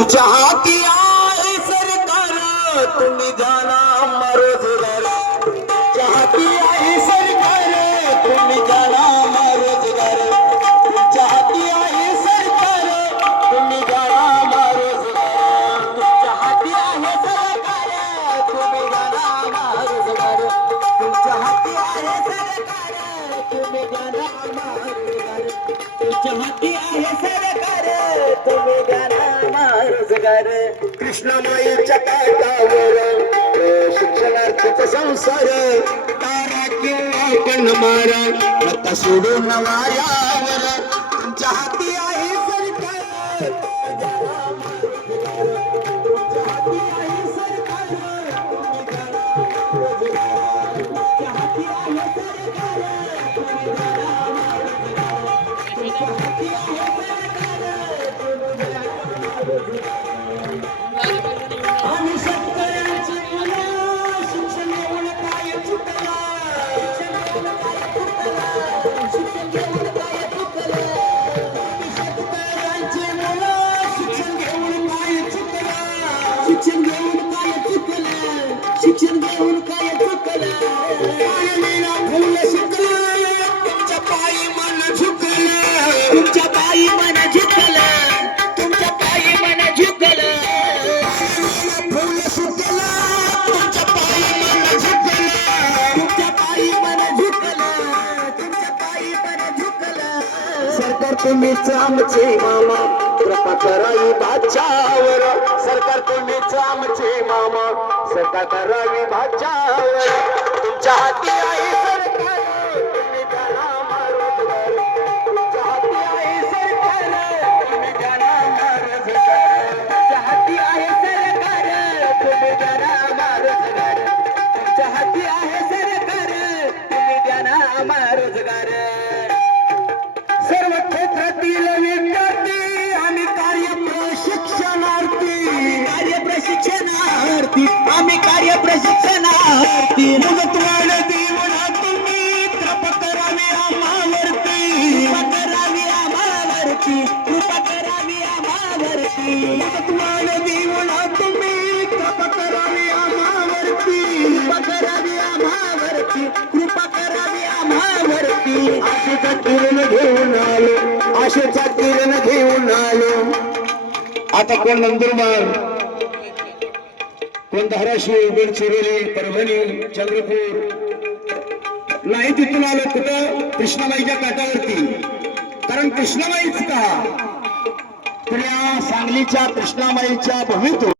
तुझ्या हाती आहे सरकार. तुम्ही जा रोज़गार कृष्णामाईच्या काठावर शिक्षणार्थीचा संसार तारा सरकार। तुमच्या शिक्षण घेऊन काय चुकलं? पाण्याला फुल शिकलं तुमच्या पायी मन झुकलं. तुमच्या पायी मन झुकलं. तुमच्या पायी मन झुकलं. फुल सुकलं. तुमच्या पायी मन झुकलं. तुमच्या पायी मन झुकलं. तुमच्या पायी मन झुकलं. सरकार तुम्हीच आमचे मामा. कृपा करावी भाच्यावर सरकार तुम्हीच आमचे मामा. सरकार करावी भाच्यावर. तुमच्या हाती आहे सरकार तुम्ही जाना रोजगार तुमच्या हाती सरकार तुम्ही रोजगार तुमच्या हाती आहे सरकार तुम्ही तुमच्या हाती आहे सरकार तुम्ही सर्व क्षेत्रातील प्रशिक्षणार्थी मुदतवाढ देऊन तुम्ही कृपा करावी आम्हावरती. कृपा करावी आम्हावरती. कृपा करावी आम्हावरती. मुदतवाढ देऊन तुम्ही कृपा करावी आम्हावरती. कृपा करावी आम्हावरती कृपा करावी आम्हावरती. आशेचा किरण घेऊन आलो. आशेचा किरण घेऊन आलो. आता कोण नंदुरबार? कोण धाराशिव गडचिरोली परभणी चंद्रपूर. नाही तिथून आलो कुठं? कृष्णाबाईच्या काठावरती. कारण कृष्णाबाईच का? पुण्या सांगलीच्या कृष्णामाईच्या भूमीतून